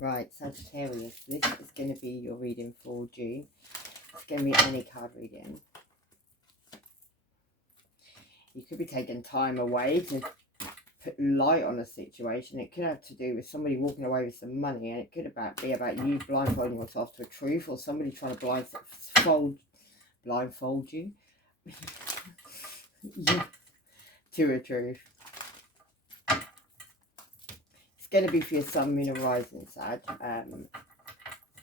Right, Sagittarius, this is going to be your reading for June. It's going to be any card reading. You could be taking time away to put light on a situation. It could have to do with somebody walking away with some money, and it could be about you blindfolding yourself to a truth, or somebody trying to blindfold you to a truth. It's going to be for your sun, moon, and rising, Sag.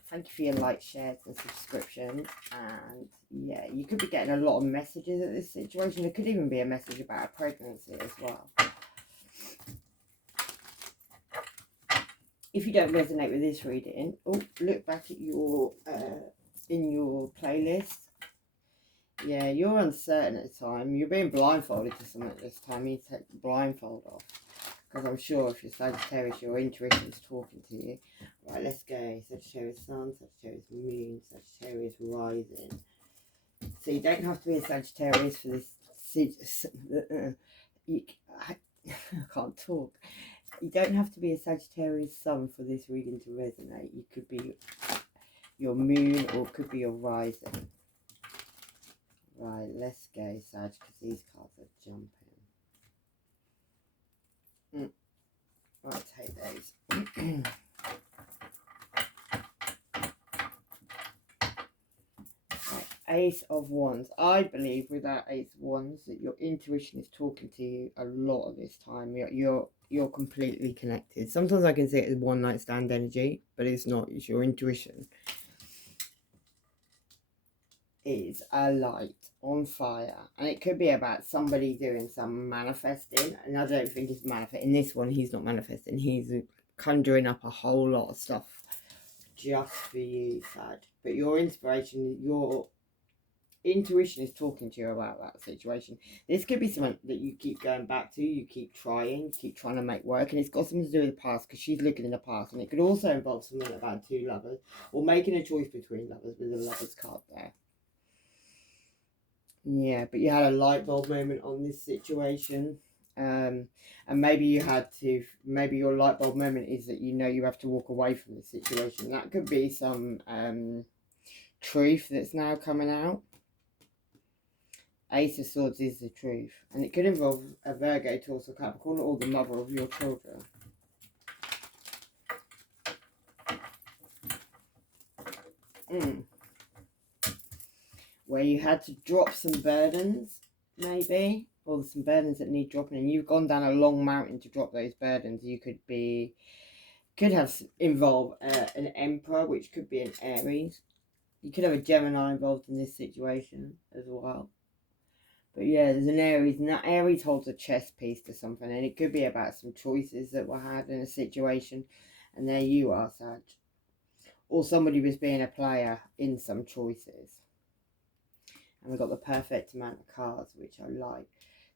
Thank you for your likes, shares, and subscriptions. And yeah, you could be getting a lot of messages at this situation. There could even be a message about a pregnancy as well. If you don't resonate with this reading, look back at your in your playlist. Yeah, you're uncertain at the time. You're being blindfolded to something at this time. You need to take the blindfold off. Because I'm sure if you're Sagittarius, your intuition is talking to you. Right, let's go. Sagittarius Sun, Sagittarius Moon, Sagittarius Rising. So you don't have to be a Sagittarius for this. I can't talk. You don't have to be a Sagittarius Sun for this reading to resonate. You could be your Moon or it could be your Rising. Right, let's go, Sag, because these cards are jumping. I'll take those. Right, Ace of Wands. I believe with that Ace of Wands that your intuition is talking to you a lot of this time. You're completely connected. Sometimes I can see it as one night stand energy, but it's not. It's your intuition. Is a light on fire, and it could be about somebody doing some manifesting, and I don't think it's manifesting. In this one, he's not manifesting, he's conjuring up a whole lot of stuff just for you, Sag. But your inspiration, your intuition is talking to you about that situation. This could be something that you keep going back to, you keep trying to make work, and it's got something to do with the past, because she's looking in the past, and it could also involve something about two lovers, or making a choice between lovers with the Lovers card there. Yeah, but you had a light bulb moment on this situation. And maybe you had to, maybe your light bulb moment is that you know you have to walk away from the situation. That could be some truth that's now coming out. Ace of Swords is the truth. And it could involve a Virgo, Taurus, or Capricorn, or the mother of your children. Where you had to drop some burdens, maybe, or some burdens that need dropping, and you've gone down a long mountain to drop those burdens. You could have involve an Emperor, which could be an Aries. You could have a Gemini involved in this situation as well. But yeah, there's an Aries, and that Aries holds a chess piece to something, and it could be about some choices that were had in a situation, and there you are, Sag. Or somebody was being a player in some choices. And we've got the perfect amount of cards, which I like.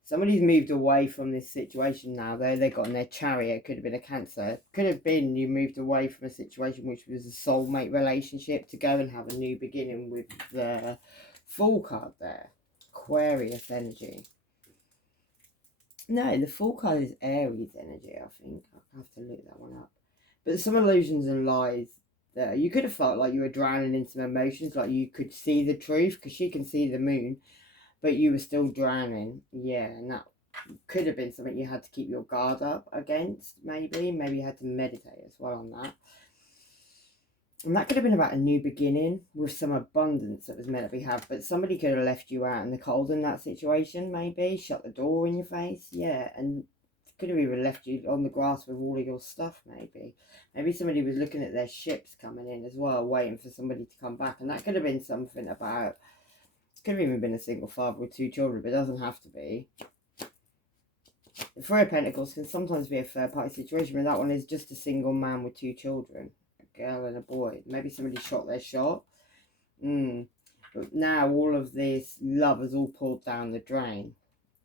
Somebody's moved away from this situation now. They got in their chariot. Could have been a Cancer. Could have been you moved away from a situation which was a soulmate relationship to go and have a new beginning with the Fool card there. Aquarius energy. No, the Fool card is Aries energy, I think. I'll have to look that one up. But some illusions and lies there. You could have felt like you were drowning in some emotions, like you could see the truth, because she can see the moon, but you were still drowning. Yeah, and that could have been something you had to keep your guard up against, maybe. Maybe you had to meditate as well on that. And that could have been about a new beginning with some abundance that was meant to be had, but somebody could have left you out in the cold in that situation, maybe. Shut the door in your face, yeah, and could have even left you on the grass with all of your stuff, maybe. Maybe somebody was looking at their ships coming in as well, waiting for somebody to come back. And that could have been something about, could have even been a single father with two children, but it doesn't have to be. The Three of Pentacles can sometimes be a third party situation, but that one is just a single man with two children, a girl and a boy. Maybe somebody shot their shot. But now all of this love has all pulled down the drain.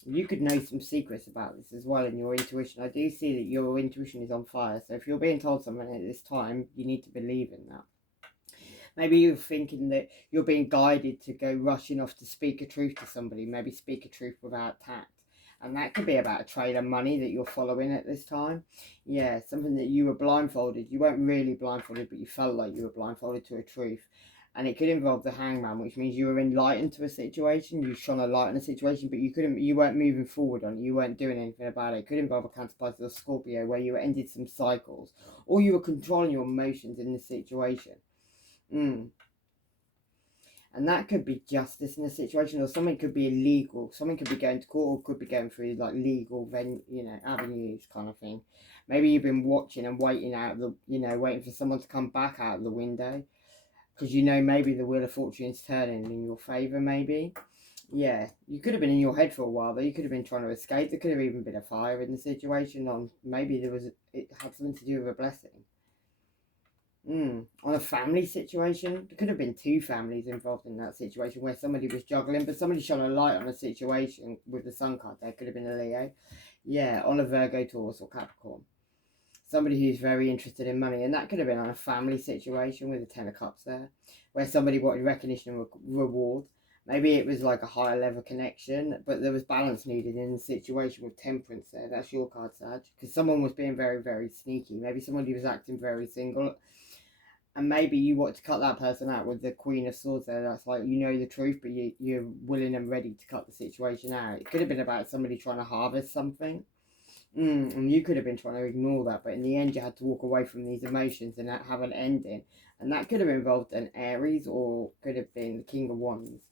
You could know some secrets about this as well in your intuition. I do see that your intuition is on fire. So if you're being told something at this time, you need to believe in that. Maybe you're thinking that you're being guided to go rushing off to speak a truth to somebody. Maybe speak a truth without tact. And that could be about a trail of money that you're following at this time. Yeah, something that you were blindfolded. You weren't really blindfolded, but you felt like you were blindfolded to a truth. And it could involve the hangman, which means you were enlightened to a situation. You shone a light on a situation, but you weren't moving forward on it. You weren't doing anything about it. It could involve a Cancer Pisces or Scorpio, where you ended some cycles, or you were controlling your emotions in the situation. And that could be justice in a situation, or something could be illegal. Something could be going to court, or could be going through like legal avenues kind of thing. Maybe you've been watching and waiting out the, waiting for someone to come back out of the window, because maybe the wheel of fortune's turning in your favour. Maybe, yeah, you could have been in your head for a while, though. You could have been trying to escape. There could have even been a fire in the situation. Maybe it had something to do with a blessing. On a family situation, there could have been two families involved in that situation where somebody was juggling, but somebody shone a light on a situation with the Sun card. There could have been a Leo, yeah, on a Virgo, Taurus, or Capricorn. Somebody who's very interested in money, and that could have been on a family situation with the Ten of Cups there, where somebody wanted recognition and reward. Maybe it was like a higher level connection, but there was balance needed in the situation with Temperance there. That's your card, Sag, because someone was being very, very sneaky. Maybe somebody was acting very single. And maybe you want to cut that person out with the Queen of Swords there. That's like, the truth, but you're willing and ready to cut the situation out. It could have been about somebody trying to harvest something. And you could have been trying to ignore that. But in the end, you had to walk away from these emotions and have an ending. And that could have involved an Aries, or could have been the King of Wands.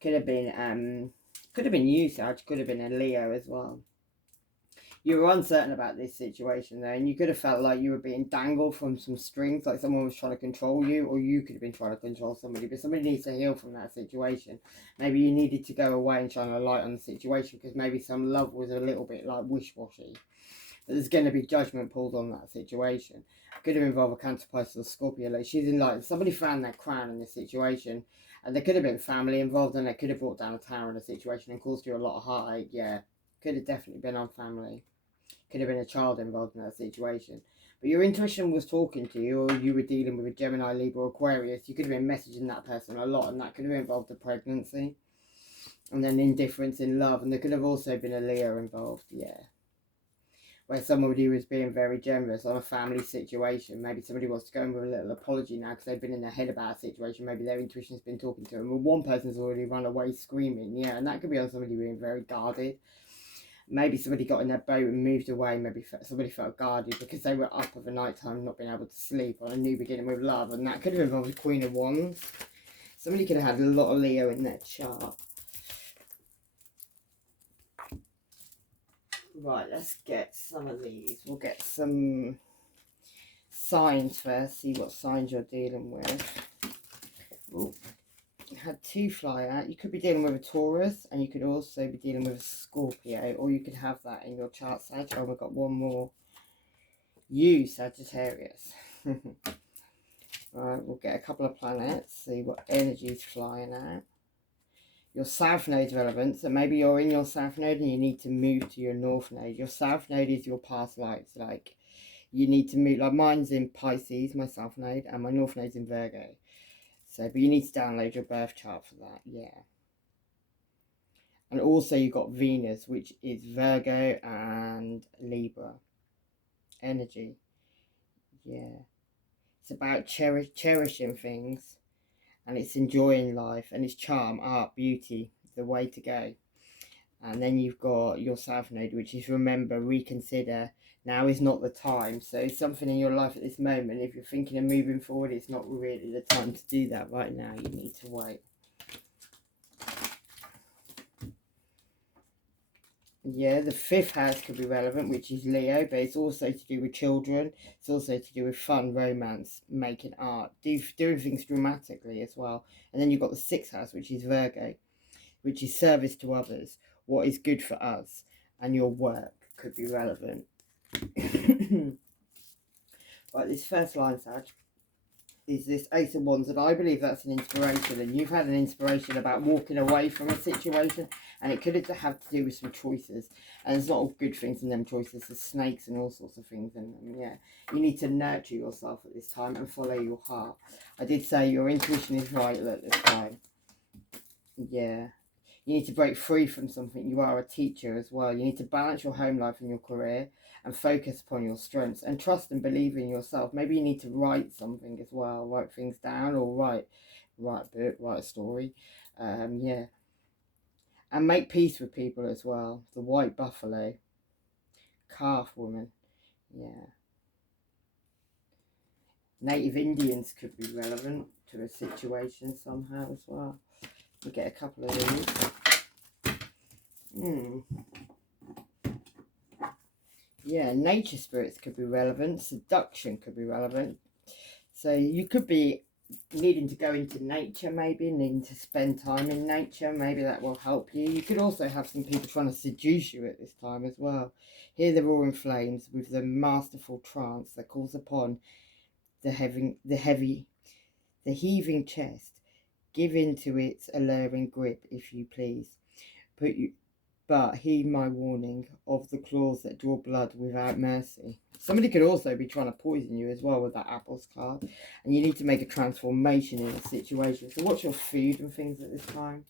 Could have been you, Sag. Could have been a Leo as well. You were uncertain about this situation though, and you could have felt like you were being dangled from some strings, like someone was trying to control you, or you could have been trying to control somebody, but somebody needs to heal from that situation. Maybe you needed to go away and shine a light on the situation, because maybe some love was a little bit like wish-washy. But there's going to be judgment pulled on that situation. Could have involved a Cancer, Pisces, or Scorpio. Like, she's enlightened. Somebody found their crown in this situation, and there could have been family involved, and it could have brought down a tower in a situation and caused you a lot of heartache. Yeah, could have definitely been on family. Could have been a child involved in that situation. But your intuition was talking to you, or you were dealing with a Gemini, Libra, Aquarius. You could have been messaging that person a lot, and that could have involved a pregnancy. And then indifference in love. And there could have also been a Leo involved, yeah. Where somebody was being very generous on a family situation. Maybe somebody wants to go in with a little apology now because they've been in their head about a situation. Maybe their intuition's been talking to them. Well, one person's already run away screaming, yeah. And that could be on somebody being very guarded. Maybe somebody got in their boat and moved away. Maybe somebody felt guarded because they were up of a night time, not being able to sleep, on a new beginning with love. And that could have involved the Queen of Wands. Somebody could have had a lot of Leo in their chart. Right, let's get some of these. We'll get some signs first. See what signs you're dealing with. Ooh. Had two fly out. You could be dealing with a Taurus, and you could also be dealing with a Scorpio, or you could have that in your chart, Sag. Oh, we've got one more. You, Sagittarius. Right, we'll get a couple of planets, see what energy is flying out. Your south node's relevant, so maybe you're in your south node and you need to move to your north node. Your south node is your past lives, like you need to move. Like mine's in Pisces, my south node, and my north node's in Virgo. So, but you need to download your birth chart for that, yeah. And also you've got Venus, which is Virgo and Libra energy. Yeah. It's about cherishing things, and it's enjoying life, and it's charm, art, beauty, the way to go. And then you've got your south node, which is remember, reconsider, now is not the time. So something in your life at this moment, if you're thinking of moving forward, it's not really the time to do that right now. You need to wait. Yeah, the fifth house could be relevant, which is Leo, but it's also to do with children. It's also to do with fun, romance, making art, doing things dramatically as well. And then you've got the sixth house, which is Virgo, which is service to others, what is good for us, and your work could be relevant. Right, this first line, Sag, is this Ace of Wands, and I believe that's an inspiration, and you've had an inspiration about walking away from a situation, and it could have to do with some choices, and there's a lot of good things in them choices. There's snakes and all sorts of things in them. Yeah, you need to nurture yourself at this time and follow your heart. I did say your intuition is right at this time. Yeah, You need to break free from something. You are a teacher as well. You need to balance your home life and your career and focus upon your strengths and trust and believe in yourself. Maybe you need to write something as well, write things down, or write a book, write a story. Yeah. And make peace with people as well. The white buffalo. Calf woman. Yeah. Native Indians could be relevant to a situation somehow as well. We'll get a couple of these. Yeah, nature spirits could be relevant. Seduction could be relevant. So you could be needing to go into nature, maybe needing to spend time in nature. Maybe that will help you. You could also have some people trying to seduce you at this time as well. Here they're all in flames with the masterful trance that calls upon the heaving chest. Give in to its alluring grip, if you please. But heed my warning of the claws that draw blood without mercy. Somebody could also be trying to poison you as well with that apples card. And you need to make a transformation in a situation. So watch your food and things at this time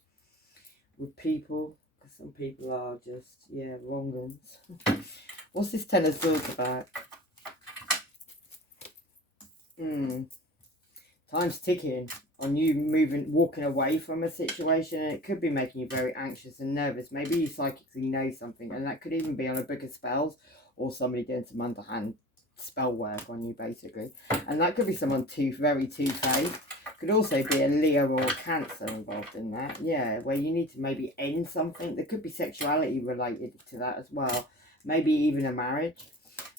with people. Because some people are just, yeah, wrong ones. What's this Ten of Swords about? Time's ticking on you walking away from a situation, and it could be making you very anxious and nervous. Maybe you psychically know something, and that could even be on a book of spells or somebody doing some underhand spell work on you, basically. And that could be someone very two-faced. Could also be a Leo or a Cancer involved in that. Yeah, where you need to maybe end something. There could be sexuality related to that as well. Maybe even a marriage.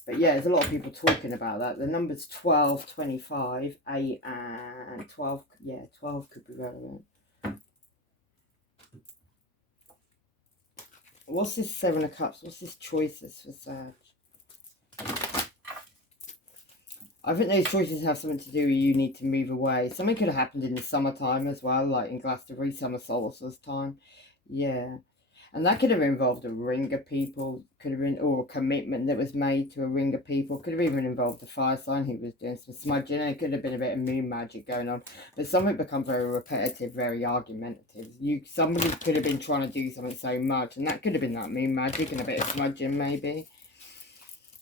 But yeah, there's a lot of people talking about that. The numbers 12, 25, 8 and 12. Yeah, 12 could be relevant. What's this Seven of Cups? What's this choices for Sag? I think those choices have something to do with you need to move away. Something could have happened in the summertime as well, like in Glastonbury, summer solstice time. Yeah. And that could have involved a ring of people, could have been, or a commitment that was made to a ring of people. Could have even involved a fire sign who was doing some smudging, and it could have been a bit of moon magic going on. But something become very repetitive, very argumentative. Somebody could have been trying to do something so much, and that could have been that moon magic and a bit of smudging maybe.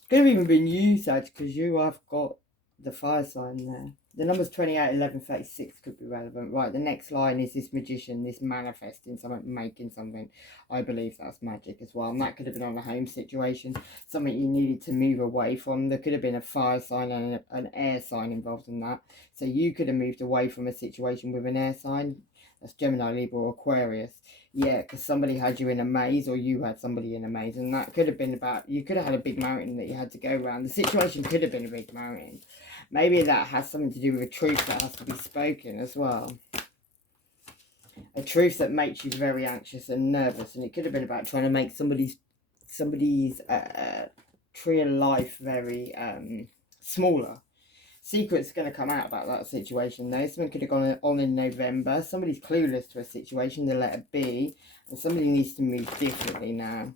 Could have even been you, Sag, because you have got the fire sign there. The numbers 28, 11, 36 could be relevant. Right, the next line is this magician, this manifesting something, making something. I believe that's magic as well. And that could have been on a home situation, something you needed to move away from. There could have been a fire sign and an air sign involved in that. So you could have moved away from a situation with an air sign. That's Gemini, Libra, or Aquarius. Yeah, because somebody had you in a maze, or you had somebody in a maze. And that could have been about, you could have had a big mountain that you had to go around. The situation could have been a big mountain. Maybe that has something to do with a truth that has to be spoken as well. A truth that makes you very anxious and nervous. And it could have been about trying to make somebody's tree of life very smaller. Secret's going to come out about that situation though. Something could have gone on in November. Somebody's clueless to a situation, they let it be. And somebody needs to move differently now.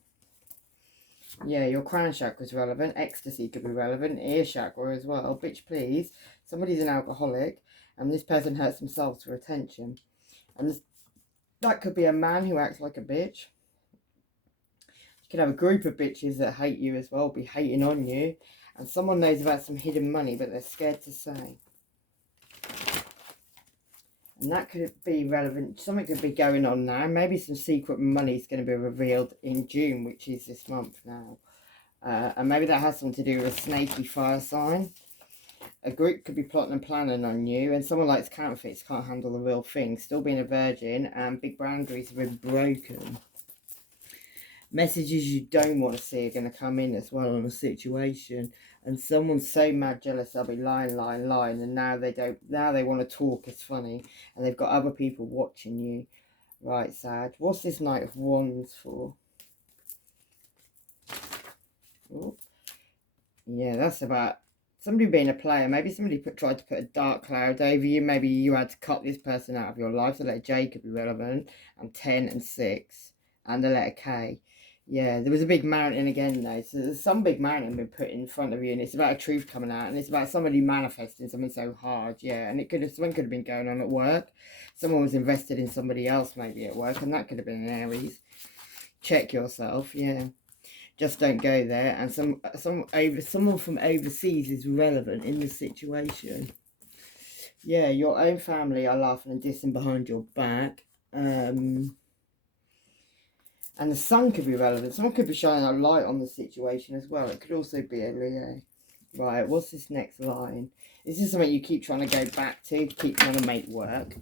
Yeah, your crown chakra is relevant. Ecstasy could be relevant. Ear chakra as well. Bitch, please. Somebody's an alcoholic, and this person hurts themselves for attention. And that could be a man who acts like a bitch. You could have a group of bitches that hate you as well, be hating on you. And someone knows about some hidden money, but they're scared to say. And that could be relevant. Something could be going on now. Maybe some secret money is going to be revealed in June, which is this month now. And maybe that has something to do with a snaky fire sign. A group could be plotting and planning on you. And someone likes counterfeits, can't handle the real thing. Still being a virgin, and big boundaries have been broken. Messages you don't want to see are going to come in as well on a situation. And someone's so mad jealous they'll be lying, and now they want to talk. It's funny, and they've got other people watching you. Right, Sag. What's this Knight of Wands for? Ooh. Yeah, that's about somebody being a player. Maybe somebody tried to put a dark cloud over you. Maybe you had to cut this person out of your life. The letter J could be relevant, and 10 and 6, and the letter K. Yeah, there was a big mountain again though. So there's some big mountain been put in front of you, and it's about a truth coming out, and it's about somebody manifesting something so hard. Yeah, and it could have something could have been going on at work. Someone was invested in somebody else maybe at work, and that could have been an Aries. Check yourself. Yeah, just don't go there. And someone from overseas is relevant in the situation. Yeah, your own family are laughing and dissing behind your back. And the sun could be relevant. Someone could be shining a light on the situation as well. It could also be a Leo. Right, what's this next line? This is something you keep trying to go back to, keep trying to make work.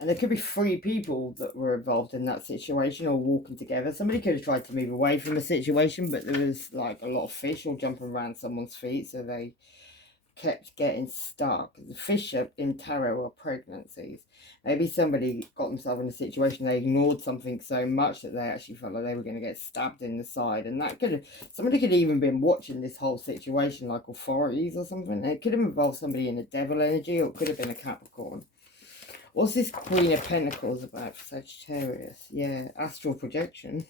And there could be 3 people that were involved in that situation or walking together. Somebody could have tried to move away from the situation, but there was like a lot of fish all jumping around someone's feet, so they kept getting stuck. The fish in tarot are pregnancies. Maybe somebody got themselves in a situation, they ignored something so much that they actually felt like they were going to get stabbed in the side. And that could have, somebody could have even been watching this whole situation, like authorities or something. It could have involved somebody in a devil energy, or it could have been a Capricorn. What's this Queen of Pentacles about for Sagittarius? Yeah, astral projection.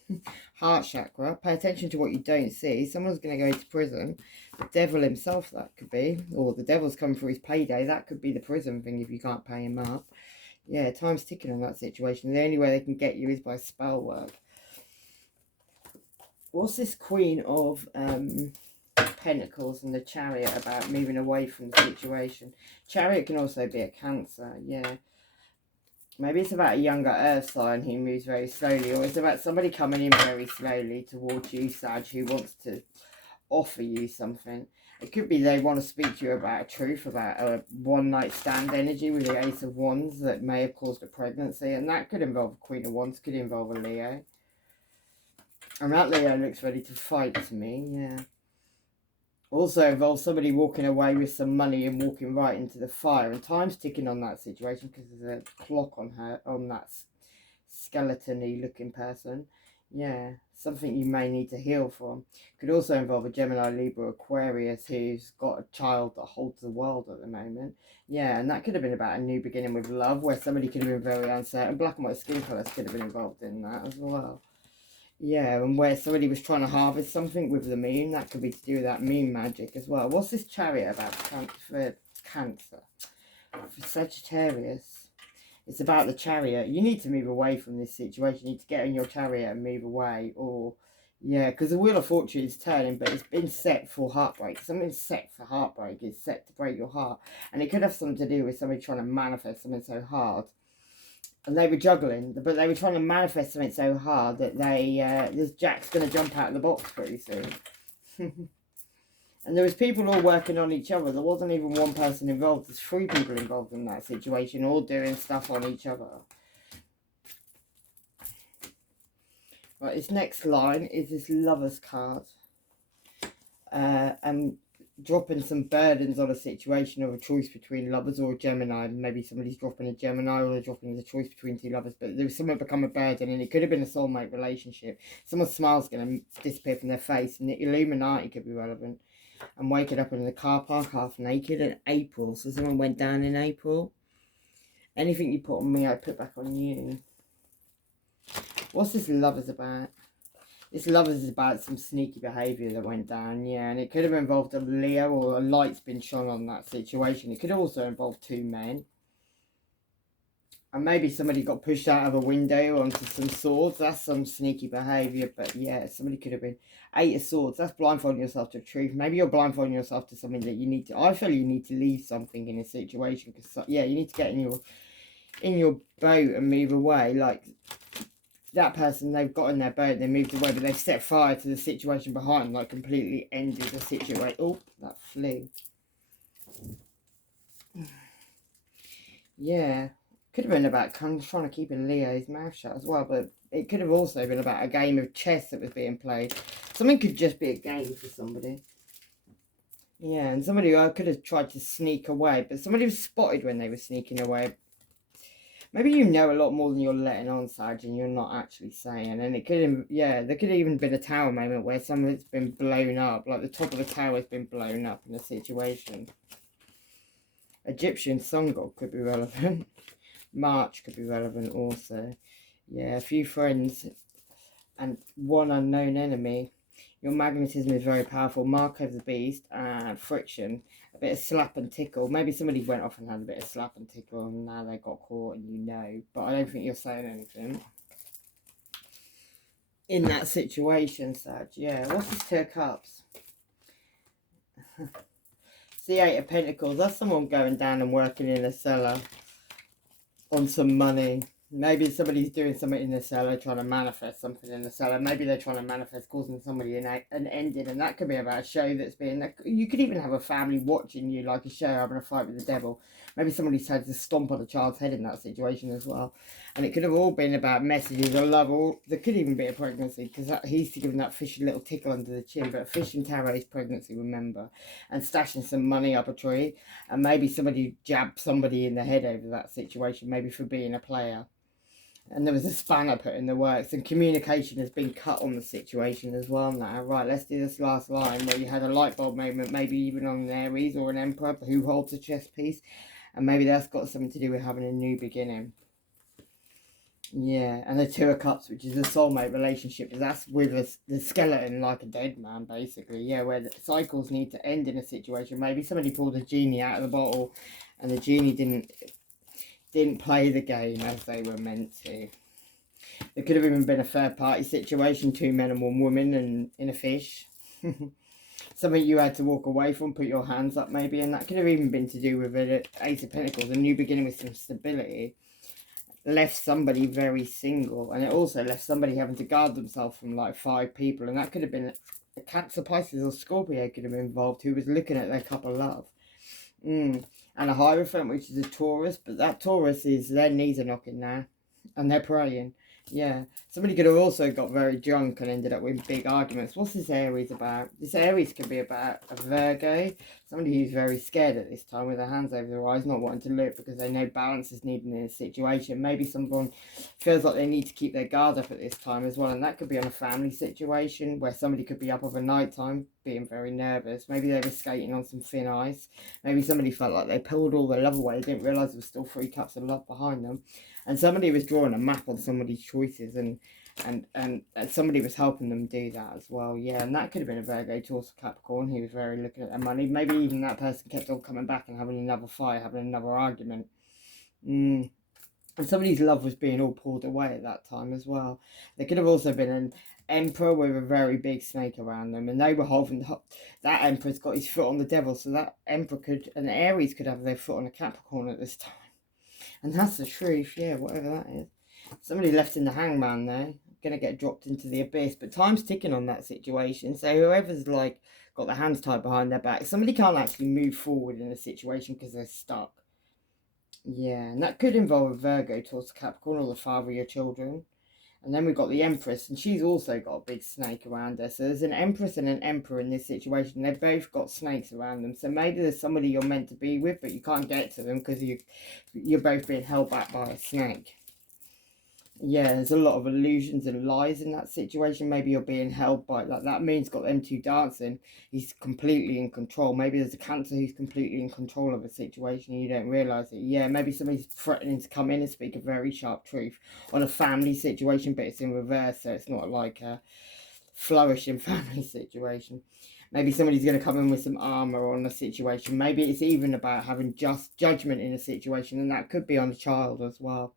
Heart chakra. Pay attention to what you don't see. Someone's going to go into prison. The devil himself, that could be. Or the devil's coming for his payday. That could be the prison thing if you can't pay him up. Yeah, time's ticking on that situation. The only way they can get you is by spell work. What's this Queen of Pentacles and the Chariot about moving away from the situation? Chariot can also be a Cancer, yeah. Maybe it's about a younger earth sign who moves very slowly, or it's about somebody coming in very slowly towards you, Sag, who wants to offer you something. It could be they want to speak to you about a truth, about a one-night stand energy with the Ace of Wands that may have caused a pregnancy, and that could involve a Queen of Wands, could involve a Leo. And that Leo looks ready to fight to me, yeah. Also involves somebody walking away with some money and walking right into the fire. And time's ticking on that situation because there's a clock on her, on that skeleton-y looking person. Yeah, something you may need to heal from. Could also involve a Gemini, Libra, Aquarius who's got a child that holds the world at the moment. Yeah, and that could have been about a new beginning with love, where somebody could have been very uncertain. Black and white skin colours could have been involved in that as well. Yeah, and where somebody was trying to harvest something with the moon, that could be to do with that moon magic as well. What's this Chariot about for Cancer? For Sagittarius, it's about the Chariot. You need to move away from this situation. You need to get in your Chariot and move away. Or, yeah, because the Wheel of Fortune is turning, but it's been set for heartbreak. Something's set for heartbreak. It's set to break your heart. And it could have something to do with somebody trying to manifest something so hard. And they were juggling, but they were trying to manifest something so hard that this Jack's going to jump out of the box pretty soon. And there was people all working on each other. There wasn't even one person involved. There's 3 people involved in that situation, all doing stuff on each other. Right, this next line is this Lover's card. And dropping some burdens on a situation or a choice between lovers or a Gemini. Maybe somebody's dropping a Gemini or they're dropping the choice between 2 lovers, but there was something become a burden, and it could have been a soulmate relationship. Someone's smile's going to disappear from their face, and the Illuminati could be relevant. I'm waking up in the car park half naked in April, so someone went down in April. Anything you put on me, I put back on you. What's this Lovers about? This Lovers is about some sneaky behaviour that went down, yeah, and it could have involved a Leo, or a light's been shone on that situation. It could also involve 2 men. And maybe somebody got pushed out of a window onto some swords. That's some sneaky behaviour, but yeah, somebody could have been 8 of Swords. That's blindfolding yourself to truth. Maybe you're blindfolding yourself to something that you need to... I feel you need to leave something in a situation, because, yeah, you need to get in your boat and move away, like... That person, they've got in their boat, they moved away, but they've set fire to the situation behind, like completely ended the situation. Oh, that flew. Yeah, could have been about trying to keep a Leo's mouth shut as well, but it could have also been about a game of chess that was being played. Something could just be a game for somebody. Yeah, and somebody could have tried to sneak away, but somebody was spotted when they were sneaking away. Maybe you know a lot more than you're letting on, Sag, and you're not actually saying. And it could, yeah, there could have even been a tower moment where some of it's been blown up, like the top of the tower has been blown up in a situation. Egyptian sun god could be relevant. March could be relevant also. Yeah, a few friends and one unknown enemy. Your magnetism is very powerful. Mark of the beast and friction. A bit of slap and tickle. Maybe somebody went off and had a bit of slap and tickle and now they got caught and you know. But I don't think you're saying anything in that situation, Sag. Yeah, what's this 2 of Cups? It's the 8 of Pentacles. That's someone going down and working in a cellar on some money. Maybe somebody's doing something in the cellar, trying to manifest something in the cellar. Maybe they're trying to manifest causing somebody an ending, and that could be about a show that's being... You could even have a family watching you, like a show, having a fight with the devil. Maybe somebody's had to stomp on a child's head in that situation as well. And it could have all been about messages or love, or there could even be a pregnancy, because he's giving that fish a little tickle under the chin. But a fish in tarot is pregnancy, remember. And stashing some money up a tree. And maybe somebody jabbed somebody in the head over that situation, maybe for being a player. And there was a spanner put in the works, and communication has been cut on the situation as well now. Right, let's do this last line where you had a light bulb moment, maybe even on an Aries or an Emperor who holds a chess piece, and maybe that's got something to do with having a new beginning. Yeah, and the 2 of Cups, which is a soulmate relationship, that's with the skeleton like a dead man, basically. Yeah, where the cycles need to end in a situation. Maybe somebody pulled a genie out of the bottle, and the genie didn't play the game as they were meant to. There could have even been a third party situation, 2 men and 1 woman and in a fish. Something you had to walk away from, put your hands up maybe, and that could have even been to do with an 8 of Pentacles, a new beginning with some stability. Left somebody very single, and it also left somebody having to guard themselves from like 5 people, and that could have been a Cancer, Pisces or Scorpio could have been involved who was looking at their cup of love. And a Hierophant, which is a Taurus, but that Taurus is, their knees are knocking now, and they're praying. Yeah, somebody could have also got very drunk and ended up with big arguments. What's this Aries about? This Aries could be about a Virgo, somebody who's very scared at this time with their hands over their eyes, not wanting to look because they know balance is needed in a situation. Maybe someone feels like they need to keep their guard up at this time as well, and that could be on a family situation where somebody could be up over night time being very nervous. Maybe they were skating on some thin ice. Maybe somebody felt like they pulled all their love away, they didn't realise there was still 3 cups of love behind them. And somebody was drawing a map on somebody's choices, and somebody was helping them do that as well. Yeah, and that could have been a Virgo, Taurus, Capricorn who was very looking at their money. Maybe even that person kept on coming back and having another fight, having another argument. And somebody's love was being all pulled away at that time as well. There could have also been an Emperor with a very big snake around them, and they were holding... That Emperor's got his foot on the devil, so that Emperor could... An Aries could have their foot on a Capricorn at this time. And that's the truth, yeah, whatever that is. Somebody left in the Hangman there, going to get dropped into the abyss. But time's ticking on that situation. So whoever's like got their hands tied behind their back, somebody can't actually move forward in a situation because they're stuck. Yeah, and that could involve a Virgo, Taurus, Capricorn, or the father of your children. And then we've got the Empress, and she's also got a big snake around her. So there's an Empress and an Emperor in this situation. They've both got snakes around them. So maybe there's somebody you're meant to be with, but you can't get to them because you're both being held back by a snake. Yeah, there's a lot of illusions and lies in that situation. Maybe you're being held by... Like that moon's got them 2 dancing. He's completely in control. Maybe there's a Cancer who's completely in control of a situation and you don't realise it. Yeah, maybe somebody's threatening to come in and speak a very sharp truth on a family situation, but it's in reverse, so it's not like a flourishing family situation. Maybe somebody's going to come in with some armour on a situation. Maybe it's even about having just judgment in a situation, and that could be on a child as well.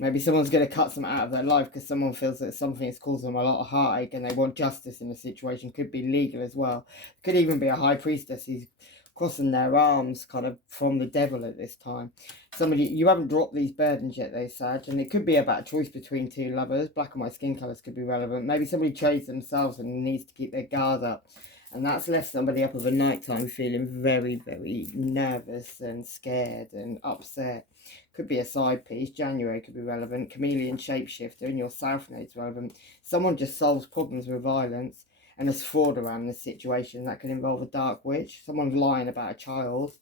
Maybe someone's going to cut some out of their life because someone feels that something has caused them a lot of heartache and they want justice in the situation. Could be legal as well. Could even be a high priestess who's crossing their arms kind of from the devil at this time. Somebody, you haven't dropped these burdens yet though, Sag, and it could be about a choice between 2 lovers. Black and white skin colours could be relevant. Maybe somebody chose themselves and needs to keep their guard up. And that's left somebody up of a night time feeling very, very nervous and scared and upset. Could be a side piece. January could be relevant. Chameleon shapeshifter in your south node's relevant. Someone just solves problems with violence and there's fraud around this situation. That could involve a dark witch. Someone's lying about a child.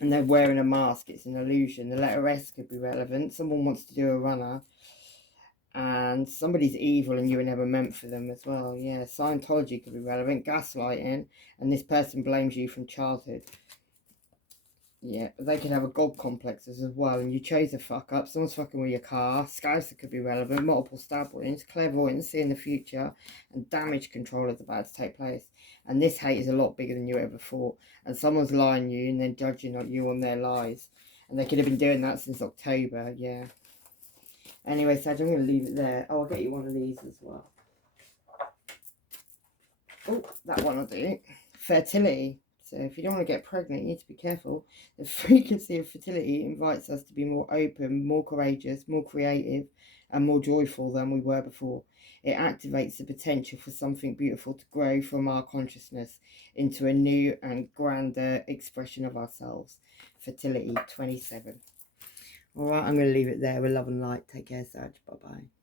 And they're wearing a mask. It's an illusion. The letter S could be relevant. Someone wants to do a runner. And somebody's evil and you were never meant for them as well. Yeah, Scientology could be relevant. Gaslighting. And this person blames you from childhood. Yeah, but they could have a god complex as well, and you chose a fuck up. Someone's fucking with your car. Scouser could be relevant. Multiple stab wounds, clairvoyance, seeing the future, and damage control is about to take place. And this hate is a lot bigger than you ever thought. And someone's lying you and then judging you on their lies. And they could have been doing that since October, yeah. Anyway, Sag, I'm going to leave it there. Oh, I'll get you one of these as well. Oh, that one I'll do. Fertility. So if you don't want to get pregnant, you need to be careful. The frequency of fertility invites us to be more open, more courageous, more creative, and more joyful than we were before. It activates the potential for something beautiful to grow from our consciousness into a new and grander expression of ourselves. Fertility 27. All right, I'm going to leave it there with love and light. Take care, Sag. Bye-bye.